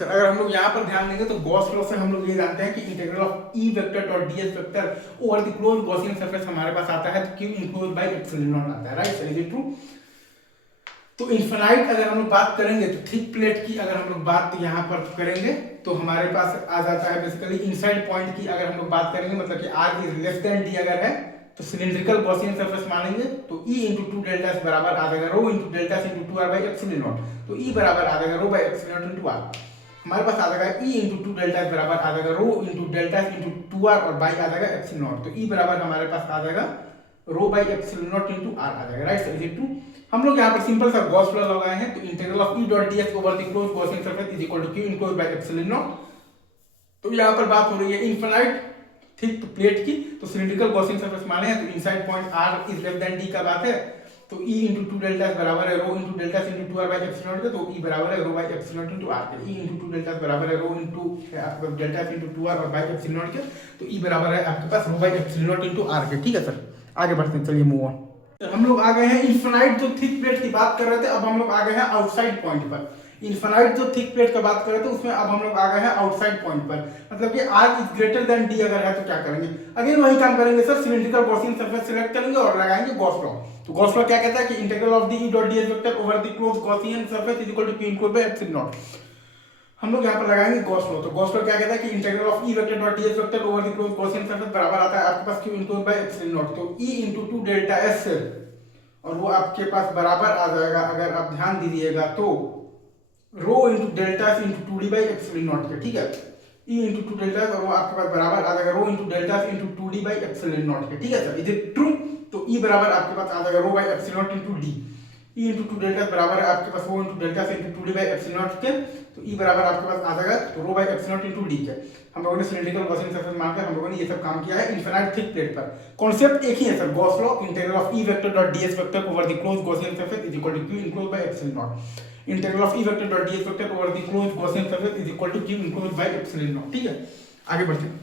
Sir अगर हम लोग यहाँ पर ध्यान देंगे तो गॉस लॉ से हम लोग ये जानते हैं कि integral of E vector dot DS vector over the close Gaussian surface हमारे पास आता है तो Q enclose by epsilon not आता है, right sir, is it true? तो इन्फिनाइट अगर हम लोग बात करेंगे तो थिक प्लेट की अगर हम लोग बात यहाँ पर करेंगे तो हमारे पास आ जाता है बेसिकली इनसाइड पॉइंट की अगर हम लोग बात करेंगे, मतलब कि R is less than D अगर है तो सिलिंड्रिकल गॉसियन सरफेस मानेंगे तो E into two delta S बराबर आ जाएगा rho into delta S into two R by epsilon naught, तो E बराबर आ जाएगा rho by epsilon naught into R. हमारे पास आ जाएगा E into two delta S बराबर आ जाएगा rho into delta S into two R और बाई आ जाएगा एप्सिलॉन नॉट, तो E बराबर हमारे पास आ जाएगा rho by epsilon naught into R आ जाएगा, right sir, is it true? हम लोग यहाँ पर सिंपल सा गॉस लॉ लगाए हैं तो integral of E dot ds over the closed Gaussian surface is equal to Q enclosed by epsilon naught. तो यहाँ पर बात हो रही है इनफिनाइट थिक प्लेट की, तो सिलिंड्रिकल गॉसियन सरफेस माने हैं तो inside point r is less than d का बात है, तो E into two delta S बराबर है rho into delta S into two R by epsilon naught, तो E बराबर है rho by epsilon naught into R के। E into two delta S बराबर है रो इंटू आपका delta S into two R और बाई एप्सिलॉन नॉट के, तो E बराबर है आपके पास रो by epsilon naught into R के, ठीक है सर। आगे बढ़ते हैं, चलिए मूव ऑन। हम लोग आ गए हैं इनफिनाइट जो थिक प्लेट की बात कर रहे थे, अब हम लोग आ गए हैं आउटसाइड पॉइंट पर। इनफिनाइट जो थिक प्लेट का बात कर रहे थे उसमें अब हम लोग आ गए हैं आउटसाइड पॉइंट पर, मतलब कि r is greater than d अगर है तो क्या करेंगे, अगेन वही काम करेंगे sir, cylindrical Gaussian surface select करेंगे और लगाएंगे गॉस लॉ। तो गॉस लॉ क्या कहता है कि integral of the E dot ds vector over the closed Gaussian surface is equal to Q enclosed by epsilon naught. हम लोग यहाँ पर लगाएंगे गॉस लॉ, तो गॉस लॉ क्या कहता है कि integral of E vector dot ds vector over the closed Gaussian surface बराबर आता है आपके पास Q enclosed by epsilon naught, तो E into two delta S और वो आपके पास बराबर आ जाएगा अगर आप ध्यान दीजिएगा तो rho into delta into two D by epsilon naught के, ठीक है, E इंटू टू डेल्टा और वो आपके पास बराबर आ जाएगा rho into delta into two D by epsilon naught के, ठीक है सर, इज इट ट्रू? तो E बराबर आपके पास आ जाएगा rho by epsilon naught into D, E into two delta बराबर है आपके पास rho into delta into two D by epsilon naught के, तो E बराबर आपके पास आ जाएगा rho by epsilon naught into D के। हम लोगों ने सिलिंड्रिकल गॉसियन सरफेस मान के हम लोगों ने ये सब काम किया है इनफिनाइट थिक प्लेट पर। कॉन्सेप्ट एक ही है sir, Gauss law, integral of E vector dot ds vector over the closed Gaussian surface is equal to Q enclosed by epsilon naught. Integral of E vector dot ds vector over the closed Gaussian surface is equal to Q enclosed by epsilon naught, ठीक है। आगे बढ़ते हैं।